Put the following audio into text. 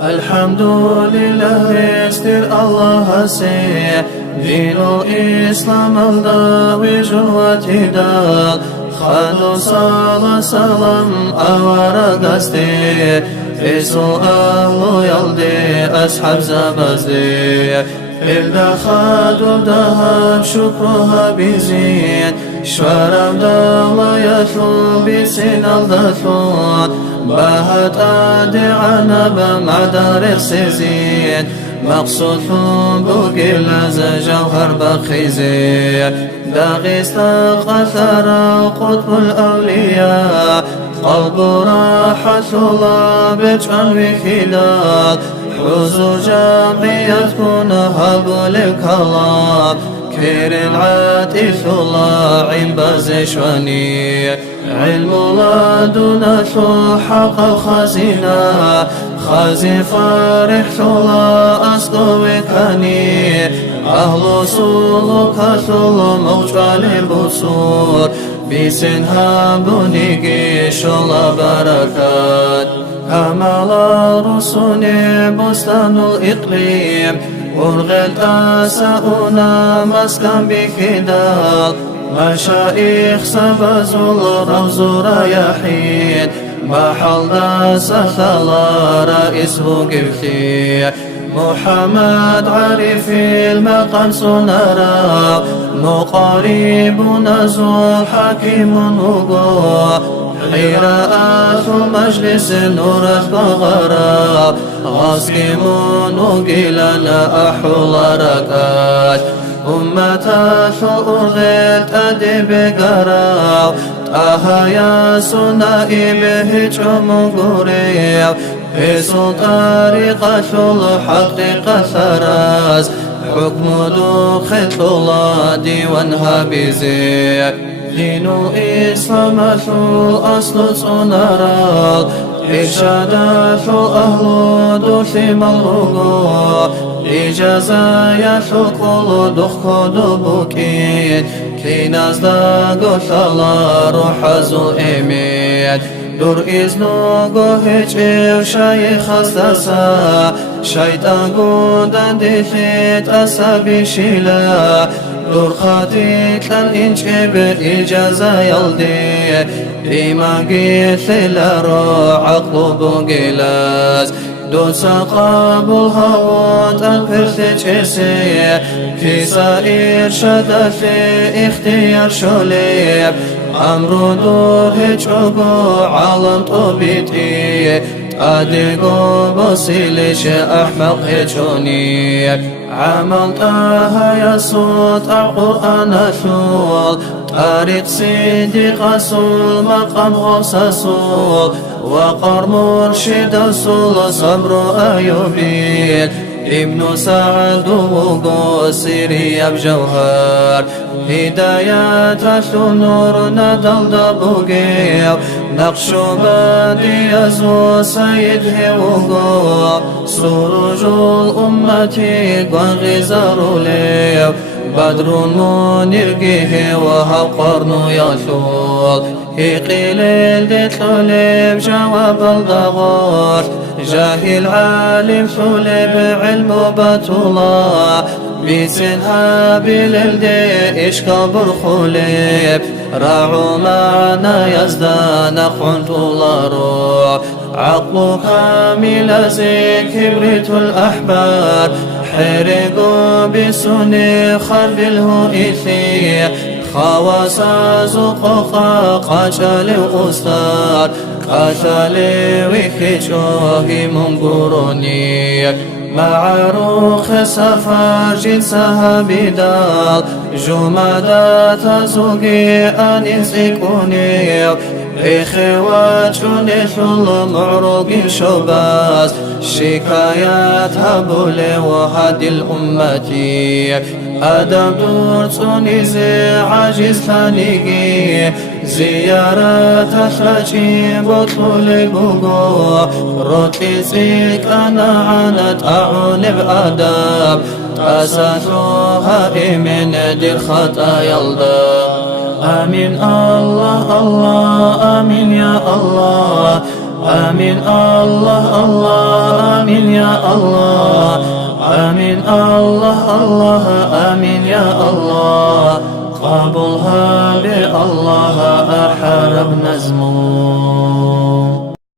الحمد لله استر الله سي دين الإسلام الداوج وتدال خالو صلاة سلام أورقستي إسو أهل يلدي أصحاب زبزدي إلدا خادو دهب شكرها بزين شوارم دالا يثلو بسين الدثلون باهت أدعنا بمعدار سيزين مقصود بوكي لازا جوهر بخيزين داغيست قثر قطب الأولياء قلب راحة الله بجعل بخلال حضور جمعية كون هب للكلام كير العاتف الله عين بازشواني علم الله دون حق الخزينة خازن فرح الله أصل وكاني أهل سلوك ثل موجال بصور بسنها بنيجي شلا بركات كمال الرسول بستان الإقليم ورغلت أساؤنا مسكن بخدال مشايخ سبزوا الروز رياحين محل سثلا رئيس بوقفتي محمد عارف المقام سنرى مقارب نزول حكيم وقوع حراءات مجلس نورت بغرا غاسقمون وقيلنا أحول ركات أمة ثؤغلت أدب قراو أهيا سنائم هجم قريو إسو طريقة الحق قثراز حكم دخلت الله ديوانها بزي دين الإسلام أصل صنرال إرشادات أهل دثم الرقوع إجازة كل دخل دبكين كي نزدق ثلا روح زؤمين دور إذنو قهج شيخ استسا شيطان قودن دثيت أسابي شلا دور خاتيت لن إنشب إجازة يلدي لما قيث لرو عقل بقلاز دو سقاب الهوات الفرث جسي في سائر شد في اختيار شليب أمر دور هجوغو عالم طبيتي أدقو بصيلش أحمق هجوني عملتها يا صوت القرآن ثول طريق صديق رسول مقام غوص رسول وقر مرشد رسول صبر أيوبين ابن سعد وقصيري بجوهر هدايات نور ندل دبوغيو نقش بادي يزو سيد هوغو سروج الأمة وغزار ليو بدر منيرجه وهو قرن يثول هيقيل الدتلب جواب الضغار جاهل عالم ثلب علم بطلا بسنها باللدي إشكاب الخليب راعوا معنا يزدان خنت الله عقل كامل زي كبريت الأحبار حرقوا بسني خرب الهئثي خواص زقوقا قاتل أستار قاتل وكجوه منقروني معروخ سفر جنسها بدال جمادات زوجي أنسكوني إخوات جنث المعروق شباز شكايات هبول وهدي الأمة أدم دور تونسي عاجز ثانيكي زيارة أخرجي بطل بوغو روتي زيك أنا عنت أعون بأدب أساسوها من دير خطا يلدب آمين الله الله آمين يا الله آمين الله الله آمين يا الله آمين الله الله آمين يا الله قبلها بالله أحرب نزمون